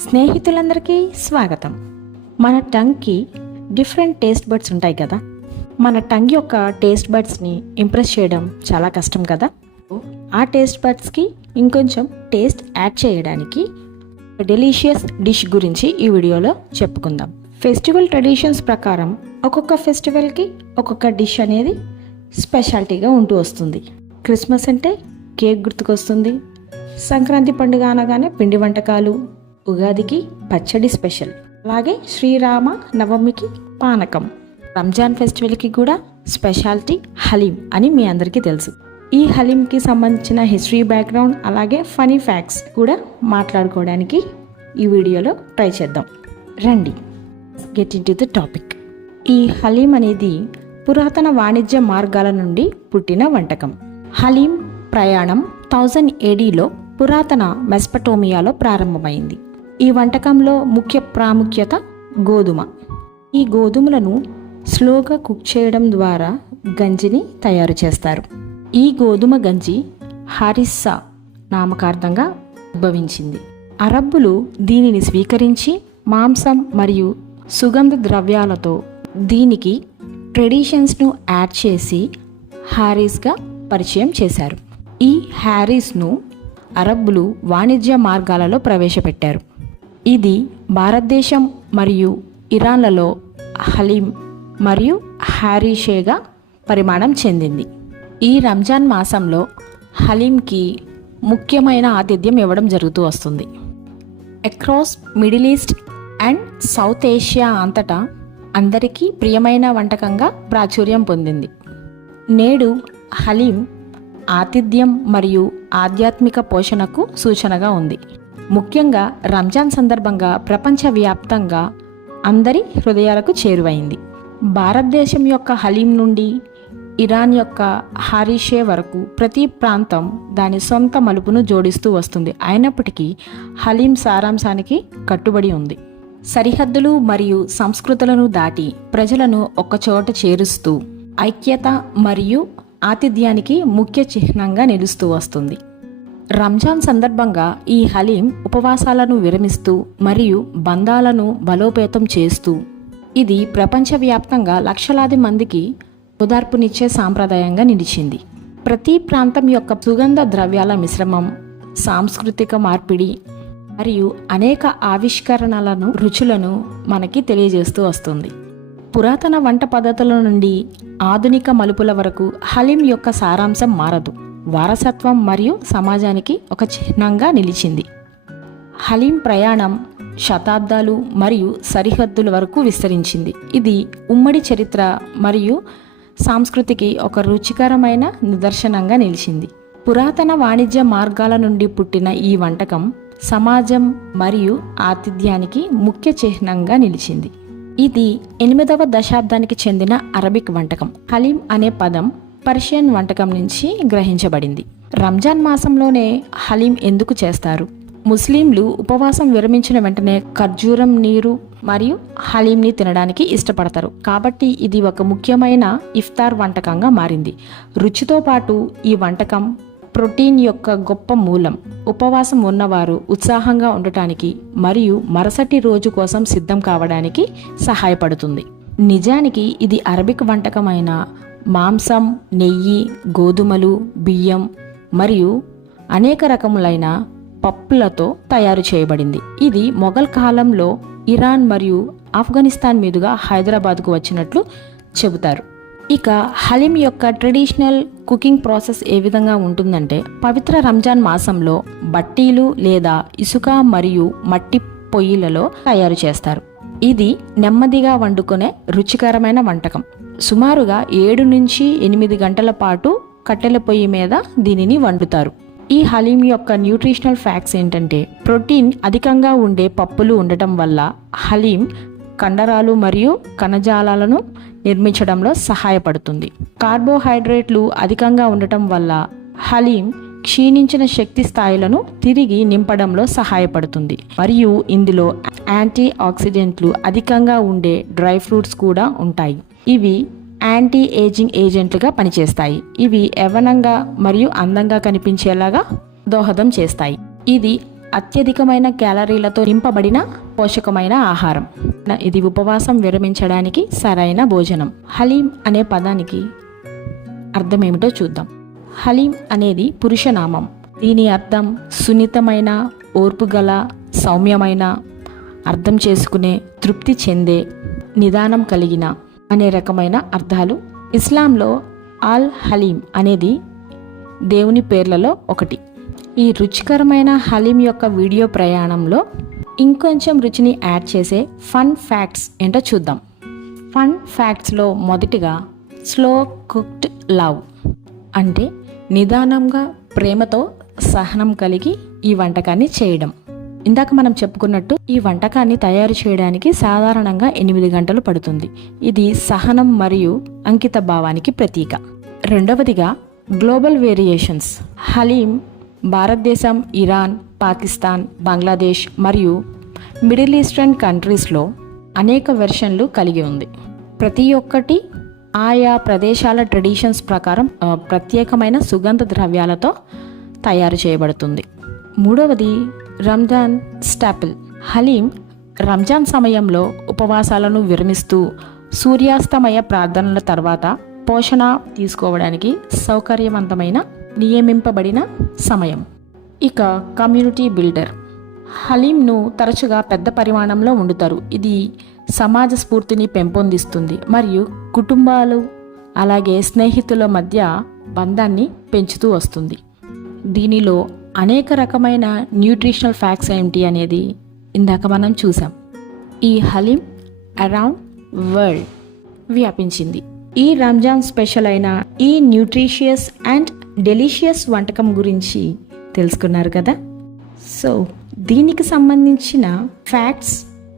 స్నేహితులందరికీ స్వాగతం. మన టంగ్కి different taste buds ఉంటాయి కదా. మన టంగ్ యొక్క టేస్ట్ బడ్స్ని ఇంప్రెస్ చేయడం చాలా కష్టం కదా. ఆ టేస్ట్ బడ్స్కి ఇంకొంచెం టేస్ట్ యాడ్ చేయడానికి డెలీషియస్ డిష్ గురించి ఈ వీడియోలో చెప్పుకుందాం. ఫెస్టివల్ ట్రెడిషన్స్ ప్రకారం ఒక్కొక్క ఫెస్టివల్కి ఒక్కొక్క డిష్ అనేది స్పెషాలిటీగా ఉంటూ వస్తుంది. క్రిస్మస్ అంటే కేక్ గుర్తుకొస్తుంది, సంక్రాంతి పండుగ అనగానే పిండి వంటకాలు, ఉగాదికి పచ్చడి స్పెషల్, అలాగే శ్రీరామ నవమికి పానకం, రంజాన్ ఫెస్టివల్కి కూడా స్పెషాలిటీ హలీం అని మీ అందరికీ తెలుసు. ఈ హలీంకి సంబంధించిన హిస్టరీ బ్యాక్గ్రౌండ్ అలాగే ఫనీ ఫ్యాక్ట్స్ కూడా మాట్లాడుకోవడానికి ఈ వీడియోలో ట్రై చేద్దాం. రండి, get in to the topic. ఈ హలీం అనేది పురాతన వాణిజ్య మార్గాల నుండి పుట్టిన వంటకం. హలీం ప్రయాణం 1000 ADలో పురాతన మెస్పటోమియాలో ప్రారంభమైంది. ఈ వంటకంలో ముఖ్య ప్రాముఖ్యత గోధుమ. ఈ గోధుమలను స్లోగా కుక్ చేయడం ద్వారా గంజిని తయారు చేస్తారు. ఈ గోధుమ గంజి హారిస్సా నామకార్థంగా ఉద్భవించింది. అరబ్బులు దీనిని స్వీకరించి మాంసం మరియు సుగంధ ద్రవ్యాలతో దీనికి ట్రెడిషన్స్ను యాడ్ చేసి హారీస్గా పరిచయం చేశారు. ఈ హారీస్ను అరబ్బులు వాణిజ్య మార్గాలలో ప్రవేశపెట్టారు. ఇది భారతదేశం మరియు ఇరాన్లలో హలీం మరియు హారీషేగా పరిమాణం చెందింది. ఈ రంజాన్ మాసంలో హలీంకి ముఖ్యమైన ఆతిథ్యం ఇవ్వడం జరుగుతూ వస్తుంది. Across middle east and south Asia అంతటా అందరికీ ప్రియమైన వంటకంగా ప్రాచుర్యం పొందింది. నేడు హలీం ఆతిథ్యం మరియు ఆధ్యాత్మిక పోషణకు సూచనగా ఉంది. ముఖ్యంగా రంజాన్ సందర్భంగా ప్రపంచవ్యాప్తంగా అందరి హృదయాలకు చేరువైంది. భారతదేశం యొక్క హలీం నుండి ఇరాన్ యొక్క హారీషే వరకు ప్రతి ప్రాంతం దాని సొంత మలుపును జోడిస్తూ వస్తుంది. అయినప్పటికీ హలీం సారాంశానికి కట్టుబడి ఉంది. సరిహద్దులు మరియు సంస్కృతులను దాటి ప్రజలను ఒక్కచోట చేరుస్తూ ఐక్యత మరియు ఆతిథ్యానికి ముఖ్య చిహ్నంగా నిలుస్తూ వస్తుంది. రంజాన్ సందర్భంగా ఈ హలీం ఉపవాసాలను విరమిస్తూ మరియు బంధాలను బలోపేతం చేస్తూ ఇది ప్రపంచవ్యాప్తంగా లక్షలాది మందికి ఓదార్పునిచ్చే సాంప్రదాయంగా నిలిచింది. ప్రతి ప్రాంతం యొక్క సుగంధ ద్రవ్యాల మిశ్రమం, సాంస్కృతిక మార్పిడి మరియు అనేక ఆవిష్కరణలను రుచులను మనకి తెలియజేస్తూ వస్తుంది. పురాతన వంట పద్ధతుల నుండి ఆధునిక మలుపుల వరకు హలీం యొక్క సారాంశం మారదు. వారసత్వం మరియు సమాజానికి ఒక చిహ్నంగా నిలిచింది. హలీం ప్రయాణం శతాబ్దాలు మరియు సరిహద్దుల వరకు విస్తరించింది. ఇది ఉమ్మడి చరిత్ర మరియు సంస్కృతికి ఒక రుచికరమైన నిదర్శనంగా నిలిచింది. పురాతన వాణిజ్య మార్గాల నుండి పుట్టిన ఈ వంటకం సమాజం మరియు ఆతిథ్యానికి ముఖ్య చిహ్నంగా నిలిచింది. ఇది 8వ దశాబ్దానికి చెందిన అరబిక్ వంటకం. హలీం అనే పదం పర్షియన్ వంటకం నుంచి గ్రహించబడింది. రంజాన్ మాసంలోనే హలీం ఎందుకు చేస్తారు? ముస్లింలు ఉపవాసం విరమించిన వెంటనే ఖర్జూరం నీరు మరియు హలీంని తినడానికి ఇష్టపడతారు. కాబట్టి ఇది ఒక ముఖ్యమైన ఇఫ్తార్ వంటకంగా మారింది. రుచితో పాటు ఈ వంటకం ప్రోటీన్ యొక్క గొప్ప మూలం. ఉపవాసం ఉన్నవారు ఉత్సాహంగా ఉండటానికి మరియు మరుసటి రోజు కోసం సిద్ధం కావడానికి సహాయపడుతుంది. నిజానికి ఇది అరబిక్ వంటకమైన మాంసం, నెయ్యి, గోధుమలు, బియ్యం మరియు అనేక రకములైన పప్పులతో తయారు చేయబడింది. ఇది మొఘల్ కాలంలో ఇరాన్ మరియు ఆఫ్ఘనిస్తాన్ మీదుగా హైదరాబాద్కు వచ్చినట్లు చెబుతారు. ఇక హలీం యొక్క ట్రెడిషనల్ కుకింగ్ ప్రాసెస్ ఏ విధంగా ఉంటుందంటే, పవిత్ర రంజాన్ మాసంలో బట్టీలు లేదా ఇసుక మరియు మట్టి పొయ్యిలలో తయారు చేస్తారు. ఇది నెమ్మదిగా వండుకునే రుచికరమైన వంటకం. సుమారుగా 7 నుంచి 8 గంటల పాటు కట్టెల పొయ్యి మీద దీనిని వండుతారు. ఈ హలీం యొక్క న్యూట్రిషనల్ ఫ్యాక్ట్స్ ఏంటంటే, ప్రోటీన్ అధికంగా ఉండే పప్పులు ఉండటం వల్ల హలీం కండరాలు మరియు కణజాలాలను నిర్మించడంలో సహాయపడుతుంది. కార్బోహైడ్రేట్లు అధికంగా ఉండటం వల్ల హలీం క్షీణించిన శక్తి స్థాయిలను తిరిగి నింపడంలో సహాయపడుతుంది. మరియు ఇందులో యాంటీ ఆక్సిడెంట్లు అధికంగా ఉండే డ్రై ఫ్రూట్స్ కూడా ఉంటాయి. ఇవి యాంటీ ఏజింగ్ ఏజెంట్లుగా పనిచేస్తాయి. ఇవి యవ్వనంగా మరియు అందంగా కనిపించేలాగా దోహదం చేస్తాయి. ఇది అత్యధికమైన క్యాలరీలతో నింపబడిన పోషకమైన ఆహారం. ఇది ఉపవాసం విరమించడానికి సరైన భోజనం. హలీం అనే పదానికి అర్థం ఏమిటో చూద్దాం. హలీం అనేది పురుషనామం. దీని అర్థం సున్నితమైన, ఓర్పుగల, సౌమ్యమైన, అర్థం చేసుకునే, తృప్తి చెందే, నిదానం కలిగిన అనే రకమైన అర్థాలు. ఇస్లాంలో ఆల్ హలీం అనేది దేవుని పేర్లలో ఒకటి. ఈ రుచికరమైన హలీం యొక్క వీడియో ప్రయాణంలో ఇంకొంచెం రుచిని యాడ్ చేసే ఫన్ ఫ్యాక్ట్స్ ఏంటో చూద్దాం. ఫన్ ఫ్యాక్ట్స్లో మొదటిగా స్లో కుక్డ్ లవ్ అంటే నిదానంగా, ప్రేమతో, సహనం కలిగి ఈ వంటకాన్ని చేయడం. ఇందాక మనం చెప్పుకున్నట్టు ఈ వంటకాన్ని తయారు చేయడానికి సాధారణంగా 8 గంటలు పడుతుంది. ఇది సహనం మరియు అంకిత భావానికి ప్రతీక. రెండవదిగా గ్లోబల్ వేరియేషన్స్. హలీం భారతదేశం, ఇరాన్, పాకిస్తాన్, బంగ్లాదేశ్ మరియు మిడిల్ ఈస్టర్న్ కంట్రీస్లో అనేక వెర్షన్లు కలిగి ఉంది. ప్రతి ఒక్కటి ఆయా ప్రదేశాల ట్రెడిషన్స్ ప్రకారం ప్రత్యేకమైన సుగంధ ద్రవ్యాలతో తయారు చేయబడుతుంది. మూడవది రంజాన్ స్టాపిల్. హలీం రంజాన్ సమయంలో ఉపవాసాలను విరమిస్తూ సూర్యాస్తమయ ప్రార్థనల తర్వాత పోషణ తీసుకోవడానికి సౌకర్యవంతమైన నియమింపబడిన సమయం. ఇక కమ్యూనిటీ బిల్డర్. హలీంను తరచుగా పెద్ద పరిమాణంలో వండుతారు. ఇది సమాజ స్ఫూర్తిని పెంపొందిస్తుంది మరియు కుటుంబాలు అలాగే స్నేహితుల మధ్య బంధాన్ని పెంచుతూ వస్తుంది. దీనిలో అనేక రకమైన న్యూట్రిషనల్ ఫ్యాక్ట్స్ ఏమిటి అనేది ఇందాక మనం చూసాం. ఈ హలీం అరౌండ్ వరల్డ్ వ్యాపించింది. ఈ రంజాన్ స్పెషల్ అయిన ఈ న్యూట్రిషియస్ అండ్ డెలిషియస్ వంటకం గురించి తెలుసుకున్నారు కదా. సో దీనికి సంబంధించిన ఫ్యాక్ట్స్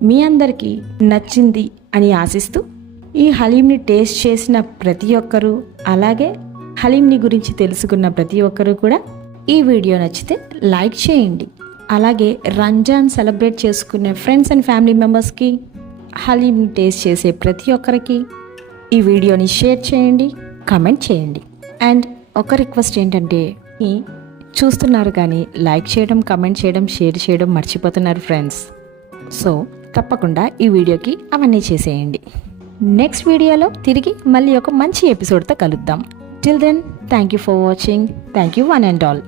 మీ అందరికీ నచ్చింది అని ఆశిస్తూ, ఈ హలీంని టేస్ట్ చేసిన ప్రతి ఒక్కరూ అలాగే హలీంని గురించి తెలుసుకున్న ప్రతి ఒక్కరూ కూడా ఈ వీడియో నచ్చితే లైక్ చేయండి. అలాగే రంజాన్ సెలబ్రేట్ చేసుకునే ఫ్రెండ్స్ అండ్ ఫ్యామిలీ మెంబర్స్కి, హలీంని టేస్ట్ చేసే ప్రతి ఒక్కరికి ఈ వీడియోని షేర్ చేయండి, కామెంట్ చేయండి. అండ్ ఒక రిక్వెస్ట్ ఏంటంటే, చూస్తున్నారు కానీ లైక్ చేయడం, కమెంట్ చేయడం, షేర్ చేయడం మర్చిపోతున్నారు ఫ్రెండ్స్. సో తప్పకుండా ఈ వీడియోకి అవన్నీ చేసేయండి. నెక్స్ట్ వీడియోలో తిరిగి మళ్ళీ ఒక మంచి ఎపిసోడ్తో కలుద్దాం. Till then, thank you for watching. Thank you one and all.